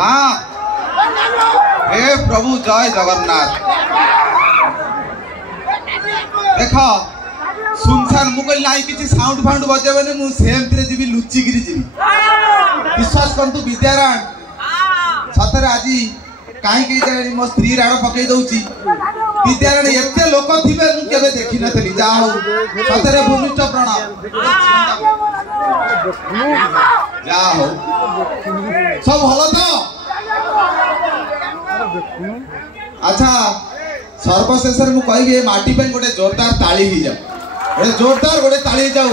हाँ हे प्रभु जय जगन्नाथ। देख सुनसान मुझे ना कि साउंड फाउंड बजेबे मुझे सेमती जी लुचिकी जी विश्वास करतु विद्यारायण सतरे आज कहीं मो स्त्री राड़ पकई दौची विद्यारायण एत लोक थे मुझे देखी नी जा हो सतरे भूमिष्ठ प्रणाम जा हो सब भल तो। अच्छा सर्वशेष मुझे कहि माटी गोटे जोरदार ताली ही जाओ गोटे जोरदार गोटे ताली जाऊ।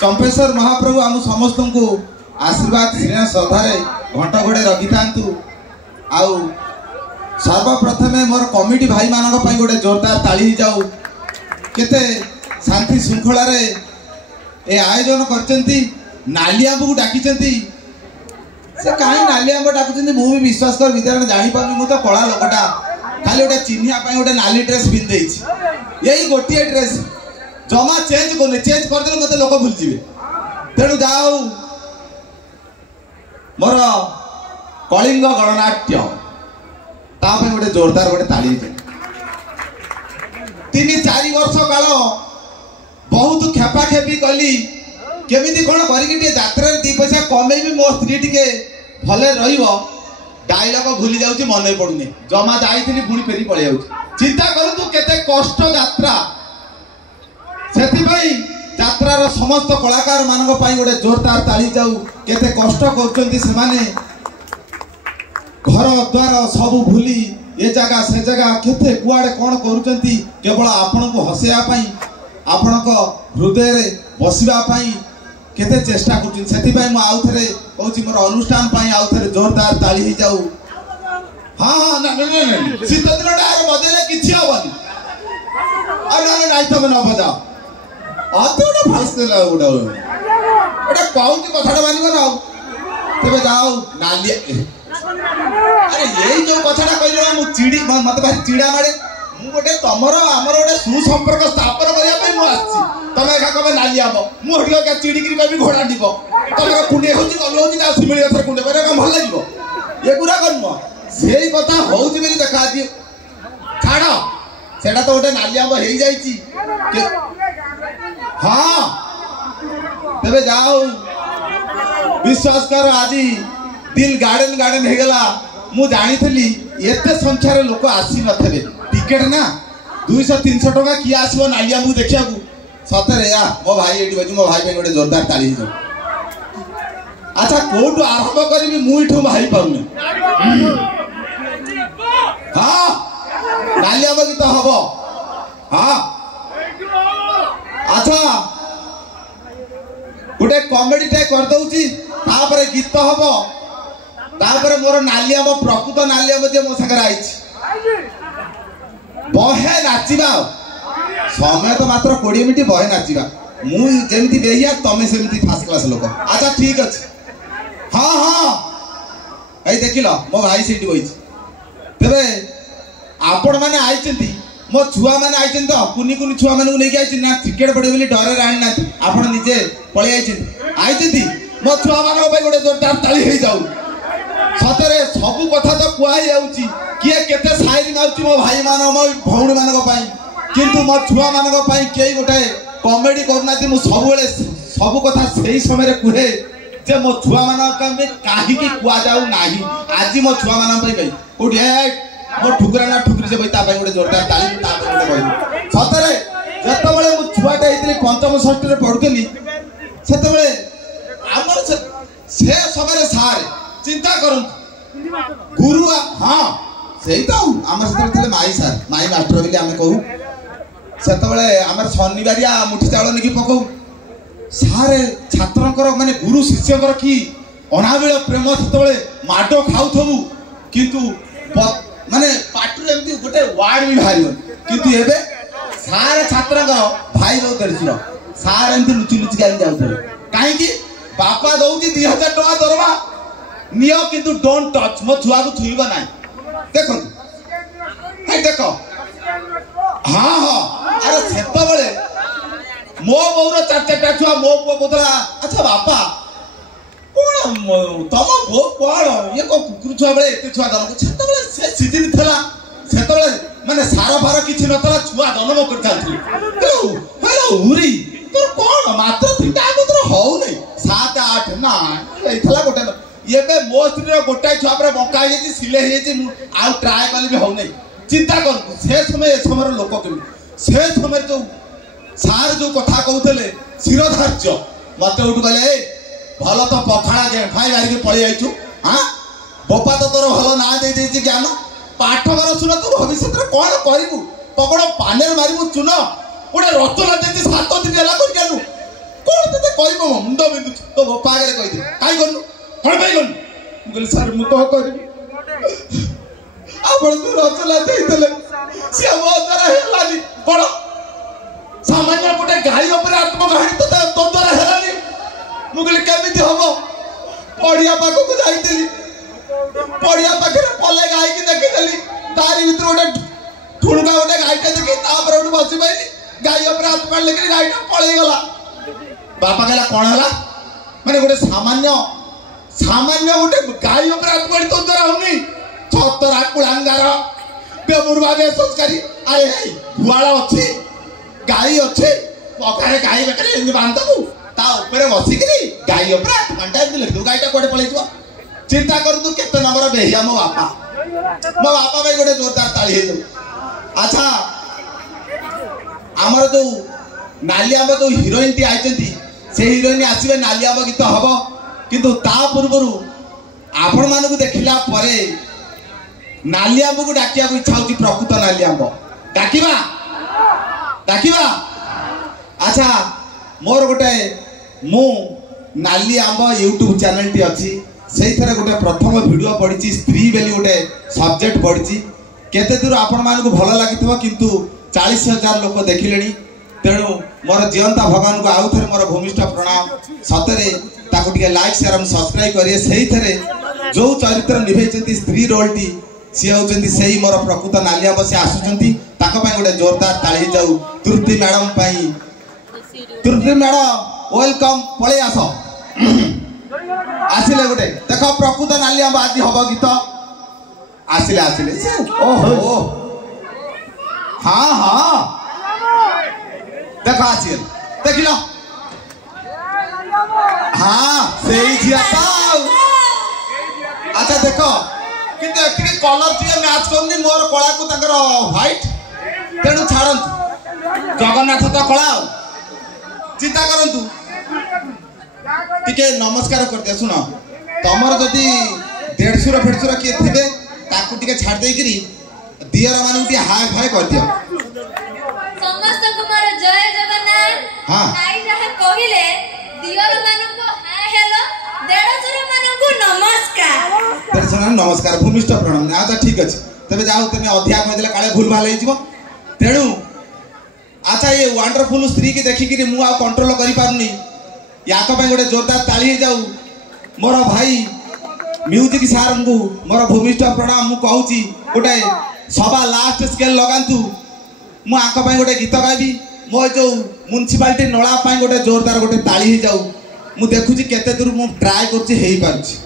चंपेश्वर महाप्रभु आम समस्त को आशीर्वाद स्नेह श्रद्धारे घंट घोड़े रखी था। आउ सर्वप्रथम मोर कमिटी भाई मान गोटे जोरदार ताली जाऊ। केते शांति श्रृंखला ए आयोजन करचंती नालियाबू को डाकी से कहीं नालियाब डाकुं मुझे विश्वास कर विद्यारायण जापार मुझे तो कला लोकटा खाली गोटे चिन्हिया गोटे नाली ड्रेस पिंधे यही गोटे ड्रेस जमा चेंज चेंज करदे मत लोक भूलि तेणु जाओ मोर कलिंग गणनाट्य गोटे जोरदार गोटे ताली 3-4 वर्ष काल बहुत खेपाखेपी कली केमिति कौन कर दी पैसा कमेबी मो स्त्री टी भले डायलॉग भूली जाऊँ मन पड़ुनी जमा जाइली पुणी फेरी पलि चिंता करूँ केते कष्ट यात्रा से यात्रार समस्त कलाकार मान गोटे जोरदार ताली जाऊ। केते कष्ट कर घर द्वार सब भूली ये जगह से जगह केते कुआड़े कौन कर केवल आपण को हसैया आपण हृदय बसवाई केते चेष्टा कर आउ थे कहूँ मोर अनुष्ठान आउ थे जोरदार ताली ही जाऊ। हाँ हाँ ना शीत दिन बजेले किसी हेनी ना तुम न बजाओ अत गोटे फास्ट गोटे कहूँ कथा मानब ना तेज जाओ नालिया अरे यही जो कथा कह चिड़ी मत भारी चिड़ा मारे मुझे तुमर आमर गोटे सुसंपर्क स्थापन करने तुम एका कह नालियाब मुझे चिड़िकी कह घोड़ा टीप तुम कुंडे हो गल शिमिली गथर कुंडे कर भल लगे एगुरा नुह से कथा हूँ देखा छाड़ से तो गोटे नालियाब हो जाए। हाँ तेरे जाओ विश्वास कर आज दिल गार्डन गार्डन हो गला मु जानी एत संख्यार लोक आसी नथे टिकेट ना 200-300 टका किए आसो नालिया मुझे देखा सतरे या मो भाई ये बजी मो भाई गोटे जोरदार ताली। अच्छा कौटू आरंभ करी मुझे भाई पाऊनी हाँ नालिया गीत हम हाँ अच्छा गोटे कमेडी टे करदे गीत हम तापर मोर नालिया प्रकृत नालिया मो सागर आई बहे नाचिबा समय तो मात्र 20 मिनट बहे नाचिबा मुझे बेहिया तमें सेमती फास्ट क्लास लोक। अच्छा ठीक अच्छे हाँ हाँ ये देख लो मो भाई से बही तेरे आपण मैंने आई मो छुआ मैंने आई तो कुनी कुनी छुआ मान लेकिन आई ना क्रिकेट पड़े बोली डर आनी ना आप निजे पलि आई मो छुआ मान गोटे जोरदार ताली हो जाऊ। सतरे सबू कथा तो कहुई किए केते शायरी मार्च मो भाई मान मो भौणी मान किंतु मो छुआ मान कई गोटे कमेडी करना सब कथा से समय कहे जे मो छुआ मान कहीं कहुँ ना आज मो छुआ मान कौटी मो ठुकरा ना ठुकरी से गोटे जोरदार ताली सतरे जिते मो छुआटे होती 5म 6ठ पढ़ुली से समय सारे चिंता करूँ गुरु हाँ से तो आम से माई सार माई मास्टर बोली आम कहूँ से आम शनिवारिया मुठी चाउल नहीं पकाऊ सारे छात्र माने गुरु शिष्यकर कि अनाबिल प्रेम से माड खाऊ किंतु माने पाटू एमती गोटे वार्ड भी बाहर किंतु एबे सारे छात्र भाई बहुत देर सार एमती लुचि लुचिक जाऊ कहीं बापा दौर 2000 टका दरवा नियो किंतु डोंट टच मो छुआ को छुईब ना देखो देख हाँ हाँ अरे से मो बौर 4-4टा छुआ मो पुओ कहला अच्छा बापा कौन तुम बो कौन ये को कुकुर छुआ बेले एते छुआ जन्म सेतबेले से सीजन थला सेतबेले माने सारा भार किछि नतला छुआ जन्म कर चालथि हेलो उरी तोर कौन मात्र थिटा आगतर हौ नै 7 8 ना एथला गोटे ये बे मो स्त्री गोटाई छुआ पर बंका हेछि सिले हेछि आ ट्राई कली भी हौ नै चिंता कर से समय लोक केमि से समय जो सार जो कथा कहते शिरोधार्य मत उठ गले भल तो पखाड़ा खाई बारिक पलि आईचु हाँ बोपा तो तोर भल ना दे ज्ञान पाठ मार सुन तू भविष्य कौन करू पकड़ पाने मारू चुन गोटे रचना देती 7 दिन है कर कौन ते कह मुंड बिंदु तो बोपा आगे कही कहीं गलु कौन पाई गलु मुझे सर मु कह कर आपण तू रचना देते सी मो द्वारा हेलानी कौन सामान्य गोटे गाई उपर आत्मकाही तो द्वारा हेलानी मुझे केमी हम पड़िया पाखक जाइली पड़िया पाखे पले गाई की देखी तारी भर गोटे ठुणका गोटे गाईटे देखी गोटे बसी पाइली गाई उपर हाथ पाड़ लेकिन गाईटा पलैगला बापा कहला कौन है मैंने गोटे सामान्य गोटे गाई उपर हाथ पाड़ी तो द्वारा होनी छतरा कुलांगार बेमुरबादे संस्कारी अरे गुआल अच्छी गाई अच्छे पखारे गाई बेकार बांधबू ता ऊपर बसिकी गाई उपर हाथ पांडा लिखू गाईटा कौटे पलैव चिंता करूँ केते नंबर बेहिया मो बापा भाई गोटे जोरदार ताली अच्छा आमर जो नाली आंब जो हिरोइन टी आई से हिरोइन आसवे नाली आंब गीत हम किंतु ता पूर्व आपण मानक देखला परे नाली आंब को डाकिया इच्छा होची प्रकृत नाली आंब डाकिबा डाकिबा अच्छा मोर गोटे मु नाली आंब यूट्यूब चैनल टी अच्छी से गोटे प्रथम वीडियो पड़ी स्त्री बेली गोटे सब्जेक्ट पड़ी केते दूर आपण मानक भल लगी किंतु 40,000 लोक देखिले तेणु मोर जीवंता भगवान को आउ थे मोर भूमिष्ठ प्रणाम सतरे ताको टिके लाइक शेयर सब्सक्राइब करिए सही थरे जो चरित्र निभेचंती स्त्री रोल टी सी होचंती सही मोर प्रकृत नालिया बसे आसुचंती ताको पय गोटे जोरदार ताली जाऊ तृप्ति मैडम पई तृप्ति मैडम वेलकम पळे आसो आसिले गोटे देखो प्रकृत नालिया आज हब गीत आसिले आसिले ओहो हाँ हाँ देखो आसिले देख लो हाँ सही झिया अच्छा देखो किंतु एतिके कलर टिके मैच करनी मोर कला को तंकर व्हाइट तेणु छाड़ंतु जगन्नाथ तो कला चिंता करंतु टिके नमस्कार कर दिया सुनो तमर जदि 150 फेड़सुर किए थे ताकू टिके छाड़ देकरी दियर मानु टी हाय फाय कर दिया समस्त कुमार जय जगन्नाथ हां नाई जहा कहिले दियर मानु को हाय हेलो देड़सुर मानु को नमस्कार देड़सुर नमस्कार भूमिष्ठ प्रणाम आ तो ठीक अछि तबे जाओ तमे अध्याय कह देले काले भूल भाल हे जिवो तेणु अच्छा ये वंडरफुल स्त्री की देखि कि मु आ कंट्रोल करि पारुनी याको पे गोटे जोरदार ताली जाऊ मोर भाई म्यूजिक सार को मोर भूमिष्ठ प्रणाम मु कहूची गोटे सभा लास्ट स्केल लगांतु मु आंक पे गोटे गीत गाबी मो जो म्युनिसिपालिटी नळा पे गोटे जोरदार गोटे ताली जाऊ मु देखुची केते दूर मु ट्राई करची हेई पारुची।